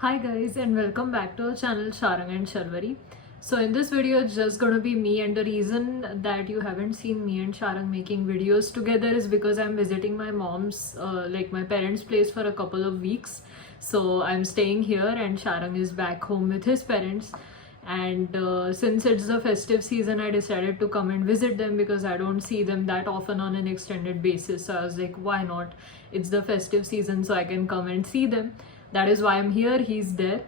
Hi guys, and welcome back to our channel Sharang and Sharvari. So in this video it's just gonna be me, and the reason that you haven't seen me and Sharang making videos together is because I'm visiting my mom's my parents' place for a couple of weeks. So I'm staying here and Sharang is back home with his parents, and since it's the festive season I decided to come and visit them because I don't see them that often on an extended basis. So I was like, why not? It's the festive season, so I can come and see them. That is why I'm here. He's there.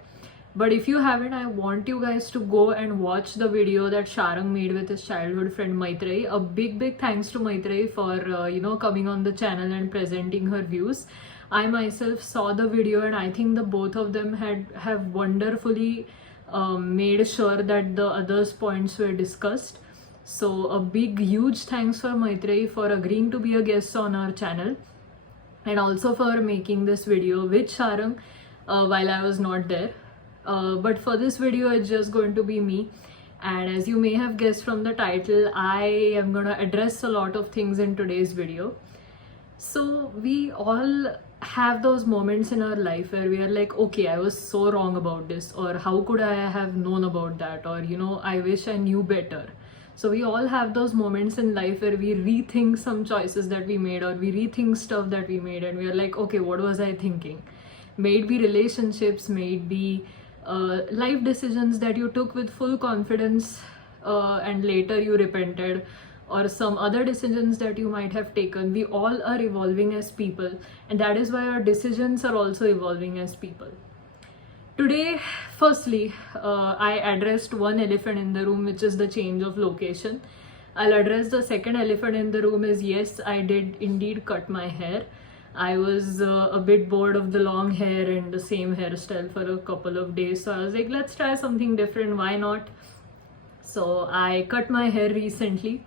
But if you haven't, I want you guys to go and watch the video that Sharang made with his childhood friend Maitreyi. A big thanks to Maitreyi for coming on the channel and presenting her views. I myself saw the video and I think the both of them have wonderfully made sure that the others' points were discussed. So a big huge thanks for Maitreyi for agreeing to be a guest on our channel, and also for making this video with Sharang while I was not there. But for this video, it's just going to be me. And as you may have guessed from the title, I am gonna address a lot of things in today's video. So we all have those moments in our life where we are like, okay, I was so wrong about this, or how could I have known about that, or I wish I knew better. So we all have those moments in life where we rethink some choices that we made, or we rethink stuff that we made, and we are like, okay, what was I thinking? May it be relationships, may it be life decisions that you took with full confidence and later you repented, or some other decisions that you might have taken. We all are evolving as people, and that is why our decisions are also evolving as people. Today, firstly, I addressed one elephant in the room, which is the change of location. I'll address the second elephant in the room is, yes, I did indeed cut my hair. I was a bit bored of the long hair and the same hairstyle for a couple of days. So I was like, let's try something different, why not? So I cut my hair recently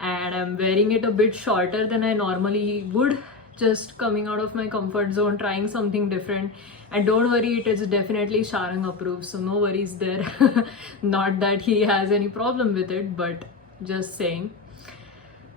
and I'm wearing it a bit shorter than I normally would, just coming out of my comfort zone, trying something different. And don't worry, it is definitely Sharang approved, so no worries there. Not that he has any problem with it, but just saying.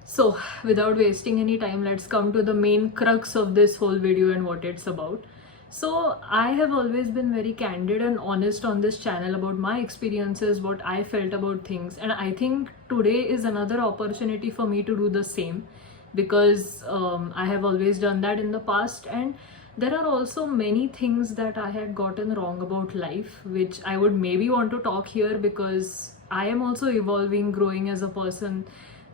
So without wasting any time, let's come to the main crux of this whole video and what it's about. So I have always been very candid and honest on this channel about my experiences, what I felt about things, and I think today is another opportunity for me to do the same, because I have always done that in the past, and there are also many things that I had gotten wrong about life, which I would maybe want to talk here, because I am also evolving, growing as a person.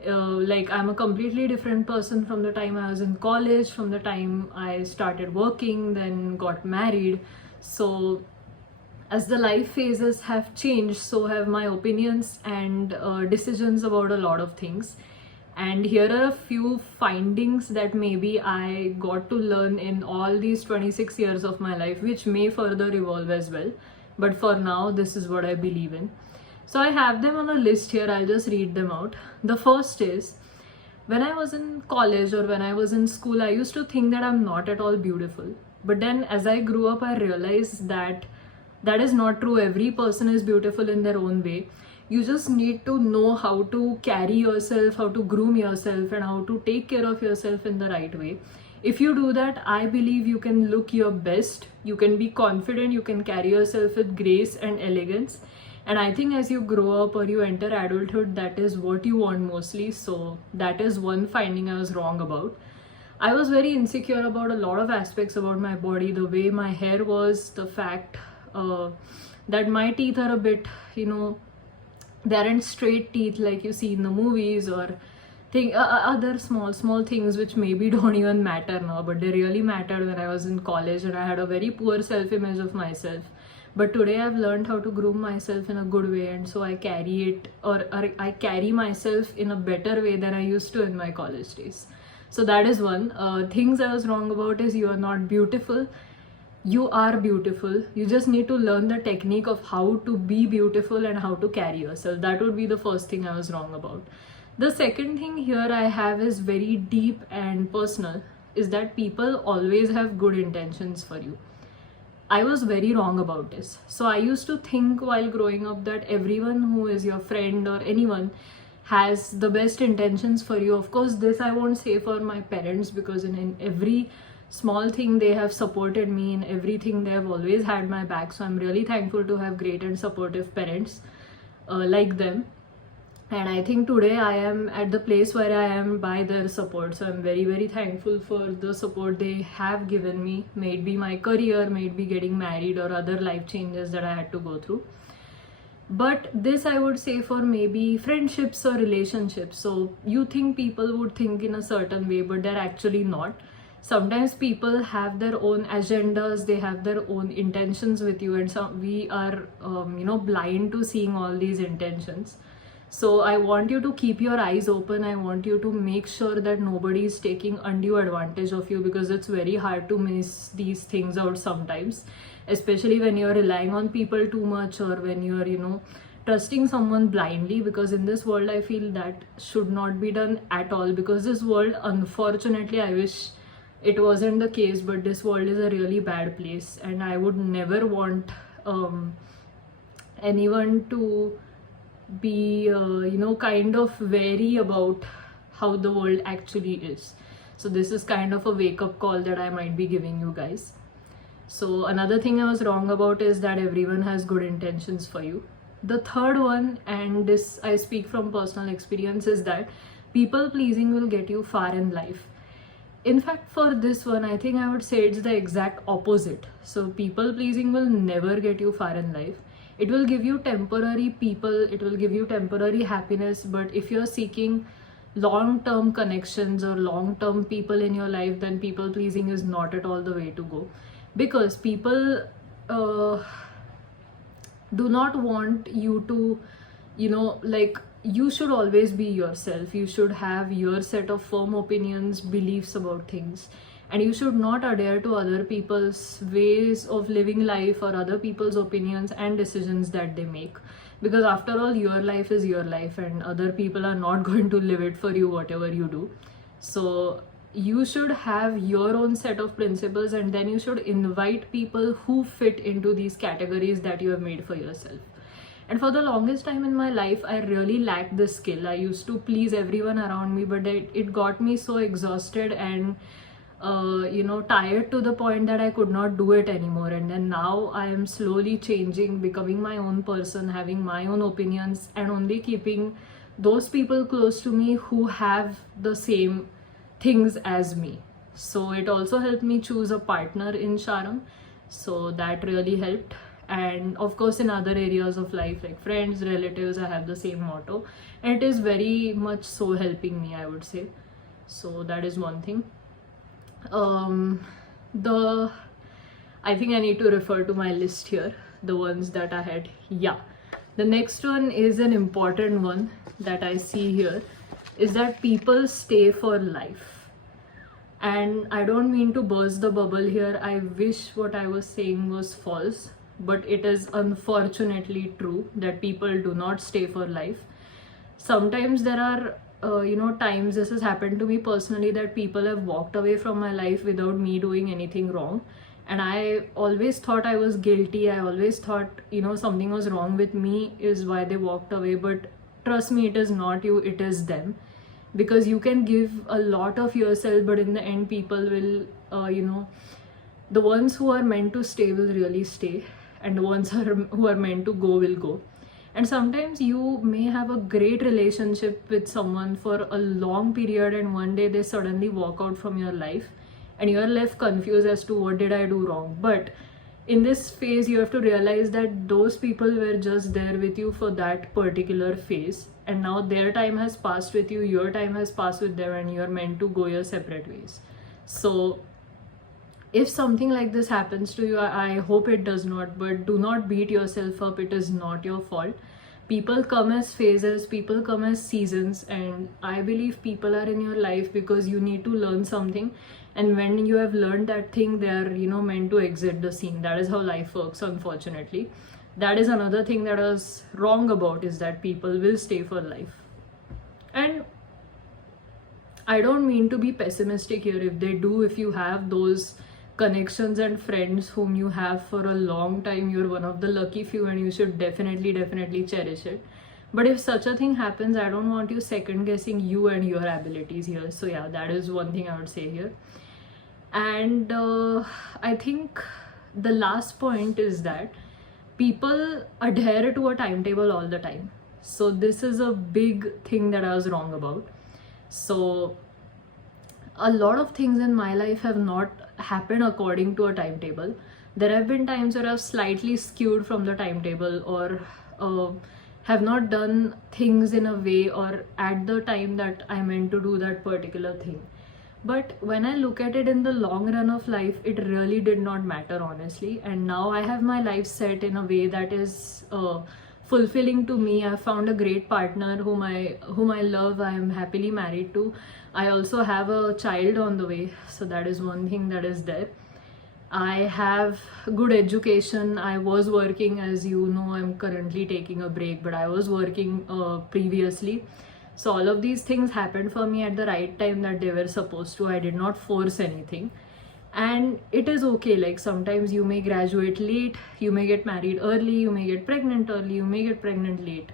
I'm a completely different person from the time I was in college, from the time I started working, then got married. So as the life phases have changed, so have my opinions and decisions about a lot of things. And here are a few findings that maybe I got to learn in all these 26 years of my life, which may further evolve as well. But for now, this is what I believe in. So I have them on a list here. I'll just read them out. The first is, when I was in college or when I was in school, I used to think that I'm not at all beautiful. But then as I grew up, I realized that that is not true. Every person is beautiful in their own way. You just need to know how to carry yourself, how to groom yourself, and how to take care of yourself in the right way. If you do that, I believe you can look your best, you can be confident, you can carry yourself with grace and elegance. And I think as you grow up or you enter adulthood, that is what you want mostly. So that is one finding I was wrong about. I was very insecure about a lot of aspects about my body, the way my hair was, the fact that my teeth are a bit, they aren't straight teeth like you see in the movies, or other small things which maybe don't even matter now, but they really mattered when I was in college, and I had a very poor self-image of myself. But today I've learned how to groom myself in a good way, and so I carry it, or I carry myself in a better way than I used to in my college days. So that is one. Things I was wrong about is, you are not beautiful. You are beautiful. You just need to learn the technique of how to be beautiful and how to carry yourself. That would be the first thing I was wrong about. The second thing here I have is very deep and personal, is that people always have good intentions for you. I was very wrong about this. So I used to think while growing up that everyone who is your friend or anyone has the best intentions for you. Of course, this I won't say for my parents, because in every small thing they have supported me in everything. They have always had my back, so I'm really thankful to have great and supportive parents like them. And I think today I am at the place where I am by their support, so I'm very very thankful for the support they have given me, may it be my career, may it be getting married or other life changes that I had to go through. But this I would say for maybe friendships or relationships. So you think people would think in a certain way, but they're actually not. Sometimes people have their own agendas, they have their own intentions with you, and so we are blind to seeing all these intentions. So I want you to keep your eyes open. I want you to make sure that nobody is taking undue advantage of you, because it's very hard to miss these things out sometimes, especially when you're relying on people too much, or when you're trusting someone blindly. Because in this world I feel that should not be done at all, because this world, unfortunately, I wish it wasn't the case, but this world is a really bad place, and I would never want anyone to be kind of wary about how the world actually is. So this is kind of a wake-up call that I might be giving you guys. So another thing I was wrong about is that everyone has good intentions for you. The third one, and this I speak from personal experience, is that people pleasing will get you far in life. In fact, for this one, I think I would say it's the exact opposite. So people pleasing will never get you far in life. It will give you temporary people, it will give you temporary happiness, but if you're seeking long-term connections or long-term people in your life, then people pleasing is not at all the way to go. Because people do not want you to, you should always be yourself. You should have your set of firm opinions, beliefs about things, and you should not adhere to other people's ways of living life or other people's opinions and decisions that they make. Because after all, your life is your life, and other people are not going to live it for you, whatever you do. So you should have your own set of principles, and then you should invite people who fit into these categories that you have made for yourself. And for the longest time in my life, I really lacked this skill. I used to please everyone around me, but it got me so exhausted and tired to the point that I could not do it anymore. And then now I am slowly changing, becoming my own person, having my own opinions, and only keeping those people close to me who have the same things as me. So it also helped me choose a partner in Sharang. So that really helped. And of course, in other areas of life like friends, relatives, I have the same motto, and it is very much so helping me, I would say. So that is one thing. I think I need to refer to my list here, the ones that I had. Yeah, the next one is an important one that I see here, is that people stay for life. And I don't mean to burst the bubble here. I wish what I was saying was false, but it is unfortunately true that people do not stay for life. Sometimes there are times, this has happened to me personally, that people have walked away from my life without me doing anything wrong, and I always thought I was guilty. I always thought something was wrong with me, is why they walked away. But trust me, it is not you, it is them. Because you can give a lot of yourself, but in the end people will the ones who are meant to stay will really stay, and the ones who are meant to go will go. And sometimes you may have a great relationship with someone for a long period, and one day they suddenly walk out from your life, and you're left confused as to what did I do wrong. But in this phase, you have to realize that those people were just there with you for that particular phase, and now their time has passed with you, your time has passed with them, and you're meant to go your separate ways. So if something like this happens to you, I hope it does not, but do not beat yourself up. It is not your fault. People come as phases, people come as seasons, and I believe people are in your life because you need to learn something, and when you have learned that thing, they are meant to exit the scene. That is how life works, unfortunately. That is another thing that I was wrong about, is that people will stay for life. And I don't mean to be pessimistic here. If they do, if you have those connections and friends whom you have for a long time, you're one of the lucky few, and you should definitely cherish it. But if such a thing happens, I don't want you second guessing you and your abilities here. So yeah, that is one thing I would say here. And I think the last point is that people adhere to a timetable all the time. So this is a big thing that I was wrong about. So a lot of things in my life have not happened according to a timetable. There have been times where I've slightly skewed from the timetable, or have not done things in a way or at the time that I meant to do that particular thing. But when I look at it in the long run of life, it really did not matter, honestly. And now I have my life set in a way that is fulfilling to me. I found a great partner whom I love. I am happily married to. I also have a child on the way, so that is one thing that is there. I have good education. I was working, as you know, I'm currently taking a break, but I was working previously. So all of these things happened for me at the right time that they were supposed to. I did not force anything. And it is okay. Like, sometimes you may graduate late, you may get married early, you may get pregnant early, you may get pregnant late.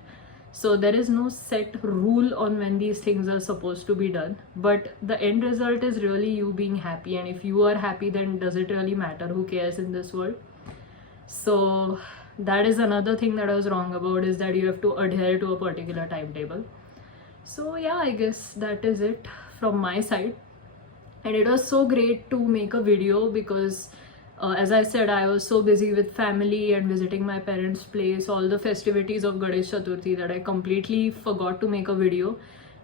So there is no set rule on when these things are supposed to be done. But the end result is really you being happy. And if you are happy, then does it really matter? Who cares in this world? So that is another thing that I was wrong about, is that you have to adhere to a particular timetable. So yeah, I guess that is it from my side. And it was so great to make a video because as I said, I was so busy with family and visiting my parents' place, all the festivities of Ganesh Chaturthi, that I completely forgot to make a video.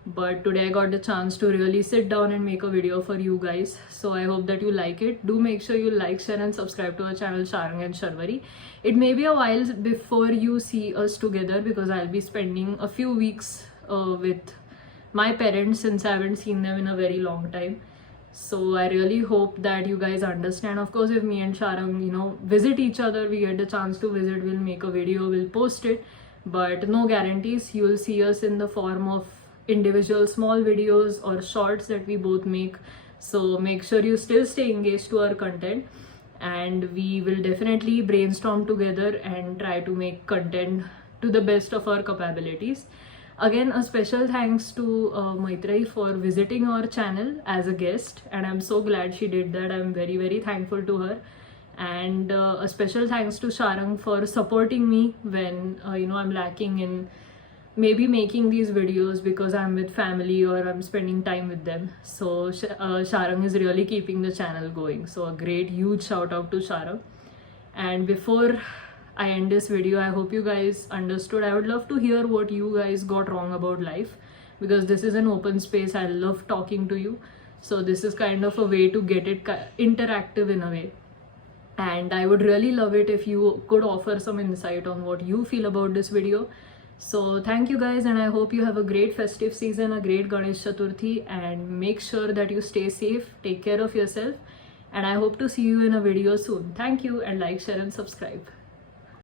But today I got the chance to really sit down and make a video for you guys. So I hope that you like it. Do make sure you like, share and subscribe to our channel Sharang and Sharvari. It may be a while before you see us together because I'll be spending a few weeks with my parents, since I haven't seen them in a very long time. So I really hope that you guys understand. Of course, if me and Sharang, visit each other, we get the chance to visit, we'll make a video, we'll post it. But no guarantees. You will see us in the form of individual small videos or shorts that we both make. So make sure you still stay engaged to our content. And we will definitely brainstorm together and try to make content to the best of our capabilities. Again, a special thanks to Maitreyi for visiting our channel as a guest, and I'm so glad she did that. I'm very, very thankful to her. And a special thanks to Sharang for supporting me when I'm lacking in maybe making these videos because I'm with family or I'm spending time with them. So Sharang is really keeping the channel going. So a great, huge shout out to Sharang. And before I end this video, I hope you guys understood. I would love to hear what you guys got wrong about life, because this is an open space. I love talking to you. So this is kind of a way to get it interactive in a way. And I would really love it if you could offer some insight on what you feel about this video. So thank you guys, and I hope you have a great festive season, a great Ganesh Chaturthi, and make sure that you stay safe, take care of yourself, and I hope to see you in a video soon. Thank you, and like, share and subscribe.